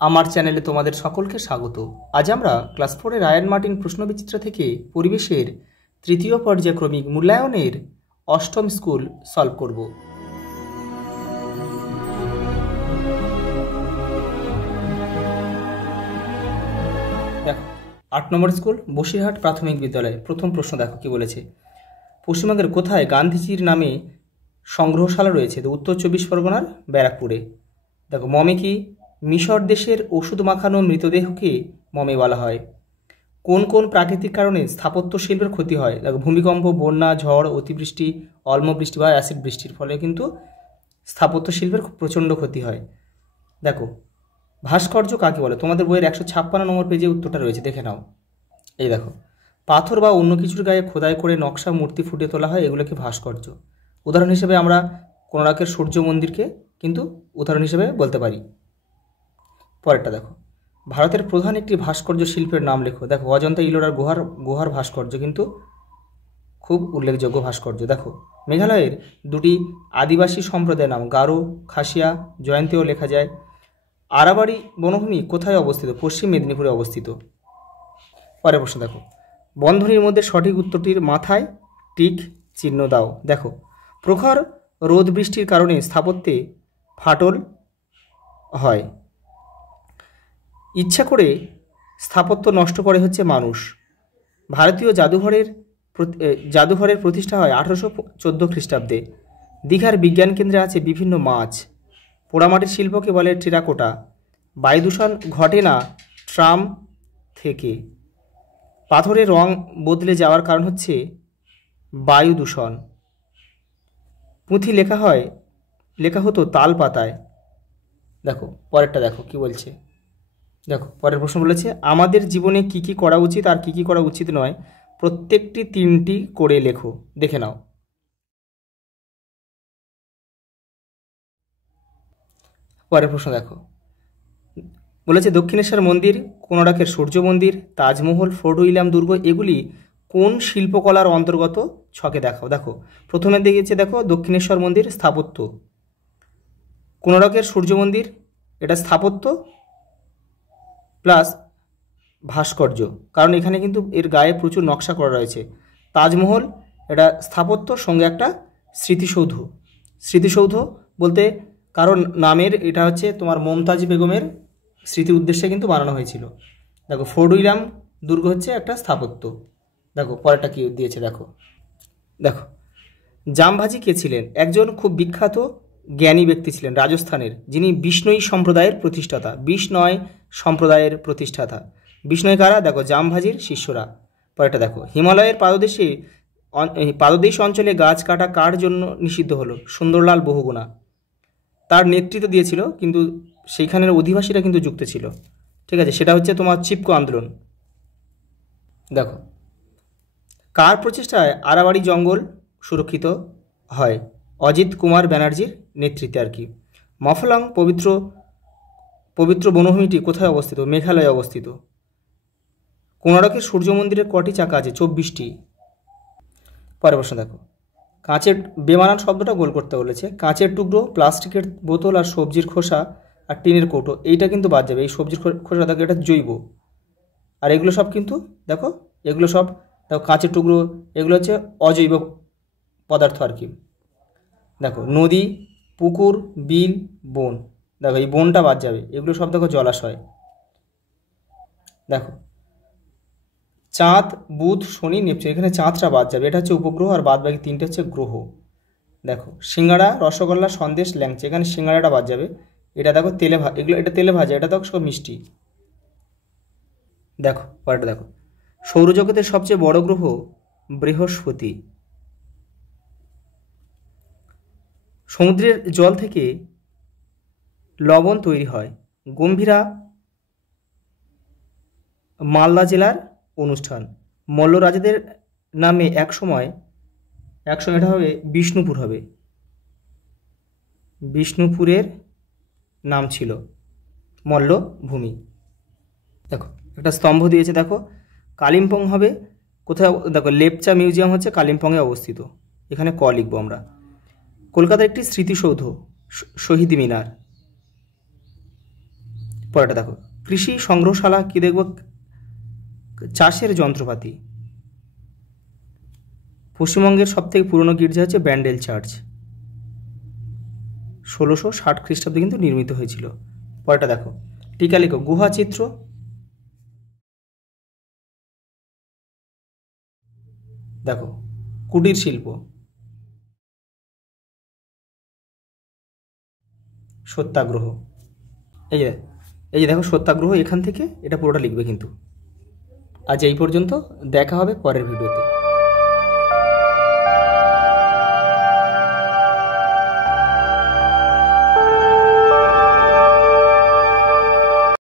আমার চ্যানেলে তোমাদের সকলকে স্বাগত। আজ আমরা ক্লাস 4-এর রায়ান মার্টিন প্রশ্নবিচিত্র থেকে পরিবেশের তৃতীয় পর্যায়ক্রমিক মূল্যায়নের অষ্টম স্কুল সলভ করব। দেখো 8 নম্বর স্কুল বসিরহাট প্রাথমিক বিদ্যালয়। প্রথম প্রশ্ন দেখো কি বলেছে। পশ্চিমবঙ্গের কোথায় গান্ধীজির নামে সংগ্রহশালা রয়েছে? তো উত্তর 24 পরগনার ব্যারাকপুরে। দেখো মমে কি? মিশর দেশের ওষুধ মাখানো মৃতদেহকে মমে বলা হয়। কোন কোন প্রাকৃতিক কারণে স্থাপত্য শিল্পের ক্ষতি হয়? দেখো ভূমিকম্প, বন্যা, ঝড়, অতিবৃষ্টি, অম্লবৃষ্টি বা অ্যাসিড বৃষ্টির ফলে কিন্তু স্থাপত্য শিল্পের প্রচণ্ড ক্ষতি হয়। দেখো ভাস্কর্য কাকে বলে? তোমাদের বইয়ের 156 নম্বর পেজে উত্তরটা রয়েছে, দেখে নাও। এই দেখো পাথর বা অন্য কিছুর গায়ে খোদাই করে নকশা মূর্তি ফুটিয়ে তোলা হয়, এগুলোকে ভাস্কর্য। উদাহরণ হিসেবে আমরা কোণার্কের সূর্য মন্দিরকে কিন্তু উদাহরণ হিসেবে বলতে পারি। পরেরটা দেখো ভারতের প্রধান একটি ভাস্কর্য শিল্পের নাম লেখো। দেখো অজন্তা ইলোরার গুহার ভাস্কর্য কিন্তু খুব উল্লেখযোগ্য ভাস্কর্য। দেখো মেঘালয়ের দুটি আদিবাসী সম্প্রদায়ের নাম গারো, খাসিয়া, জয়ন্তীও লেখা যায়। আরাবাড়ি বনভূমি কোথায় অবস্থিত? পশ্চিম মেদিনীপুরে অবস্থিত। পরের প্রশ্ন দেখো বন্ধনীর মধ্যে সঠিক উত্তরটির মাথায় টিক চিহ্ন দাও। দেখো প্রখর রোদ বৃষ্টির কারণে স্থাপত্যে ফাটল হয়। ইচ্ছা করে স্থাপত্য নষ্ট করে হচ্ছে মানুষ। ভারতীয় জাদুঘরের প্রতিষ্ঠা হয় 1814 খ্রিস্টাব্দে। দীঘার বিজ্ঞান কেন্দ্রে আছে বিভিন্ন মাছ। পোড়ামাটির শিল্পকে বলে টেরাকোটা। বায়ু দূষণ ঘটে না ট্রাম থেকে। পাথরের রং বদলে যাওয়ার কারণ হচ্ছে বায়ু দূষণ। পুঁথি লেখা হতো তাল পাতায়। দেখো পরেরটা দেখো কি বলছে। দেখো পরের প্রশ্ন বলেছে আমাদের জীবনে কি কি করা উচিত আর কি কি করা উচিত নয়, প্রত্যেকটি 3টি করে লেখো। দেখে নাও। পরের প্রশ্ন দেখো বলেছে দক্ষিণেশ্বর মন্দির, কোণার্কের সূর্য মন্দির, তাজমহল, ফোর্ট উইলিয়াম দুর্গ এগুলি কোন শিল্পকলার অন্তর্গত? ছকে দেখাও। দেখো প্রথমে দিয়েছে দেখো দক্ষিণেশ্বর মন্দির স্থাপত্য, কোণার্কের সূর্য মন্দির এটা স্থাপত্য প্লাস ভাস্কর্য, কারণ এখানে কিন্তু এর গায়ে প্রচুর নকশা করা রয়েছে। তাজমহল এটা স্থাপত্য সঙ্গে একটা স্মৃতিসৌধ বলতে কারণ নামের এটা হচ্ছে তোমার মমতাজ বেগমের স্মৃতি উদ্দেশ্যে কিন্তু বানানো হয়েছিল। দেখো ফোর্ট উইলিয়াম দুর্গ হচ্ছে একটা স্থাপত্য। দেখো পরেরটা কি দিয়েছে দেখো। দেখো জামভাজি কে ছিলেন? একজন খুব বিখ্যাত জ্ঞানী ব্যক্তি ছিলেন রাজস্থানের, যিনি বিষ্ণই সম্প্রদায়ের প্রতিষ্ঠাতা। বিষ্ণই কারা? দেখো জামভাজির শিষ্যরা। পরেরটা দেখো হিমালয়ের পাদদেশ অঞ্চলে গাছ কাটা কার জন্য নিষিদ্ধ হলো? সুন্দরলাল বহুগুণা। তার নেতৃত্ব দিয়েছিল কিন্তু সেইখানের অধিবাসীরা কিন্তু যুক্ত ছিল, ঠিক আছে, সেটা হচ্ছে তোমার চিপকো আন্দোলন। দেখো কার প্রচেষ্টায় আরাবাড়ি জঙ্গল সুরক্ষিত হয়? অজিত কুমার ব্যানার্জির নেতৃত্বে আর কি। মফলং পবিত্র বনভূমিটি কোথায় অবস্থিত? মেঘালয়ে অবস্থিত। কোণার্কের সূর্য মন্দিরের কটি চাকা আছে? 24টি। পরের প্রশ্ন দেখো কাঁচের বেমানান শব্দটা গোল করতে বলেছে। কাঁচের টুকরো, প্লাস্টিকের বোতল আর সবজির খোসা আর টিনের কৌটো এইটা কিন্তু বাদ যাবে। এই সবজির খোসা দেখো এটা জৈব, আর এগুলো সব কিন্তু দেখো কাঁচের টুকরো এগুলো হচ্ছে অজৈব পদার্থ আর কি। দেখো নদী, পুকুর, বিল, বন, দেখো এই বনটা বাদ যাবে, এগুলো সব দেখো জলাশয়। দেখো চাঁদ, বুধ, শনি, নেপচুন, এখানে চাঁদটা বাদ যাবে, এটা হচ্ছে উপগ্রহ, আর বাদ বাকি 3টে হচ্ছে গ্রহ। দেখো সিঙ্গাড়া, রসগোল্লা, সন্দেশ, ল্যাংচা, এখানে সিঙ্গাড়াটা বাদ যাবে, এটা দেখো এটা তেলে ভাজা, এটা দেখো সব মিষ্টি। দেখো পরেরটা দেখো সৌরজগতের সবচেয়ে বড় গ্রহ বৃহস্পতি। সমুদ্রের জল থেকে লবণ তৈরি হয়। গম্ভীরা মালদা জেলার অনুষ্ঠান। মল্ল রাজাদের নামে একসময় এটা হবে বিষ্ণুপুর হবে। বিষ্ণুপুরের নাম ছিল মল্লভূমি। দেখো একটা স্তম্ভ দিয়েছে, দেখো কালিম্পং হবে কোথায়? দেখো লেপচা মিউজিয়াম হচ্ছে কালিম্পংয়ে অবস্থিত, এখানে ক লিখবো আমরা। কলকাতার একটি স্মৃতিসৌধ শহীদ মিনার। পরেরটা দেখো, কৃষি সংগ্রহশালা কি দেখব, চাষের যন্ত্রপাতি। পশ্চিমবঙ্গের সবথেকে পুরনো গির্জা হচ্ছে ব্যান্ডেল চার্চ, 1660 খ্রিস্টাব্দে কিন্তু নির্মিত হয়েছিল। পরেরটা দেখো, টিকা লিখো, গুহা চিত্র। দেখো, কুটির শিল্প, সত্যাগ্রহ। এই যে দেখো সত্যাগ্রহ, এখান থেকে এটা পুরোটা লিখবে কিন্তু। আজ এই পর্যন্ত, দেখা হবে পরের ভিডিওতে।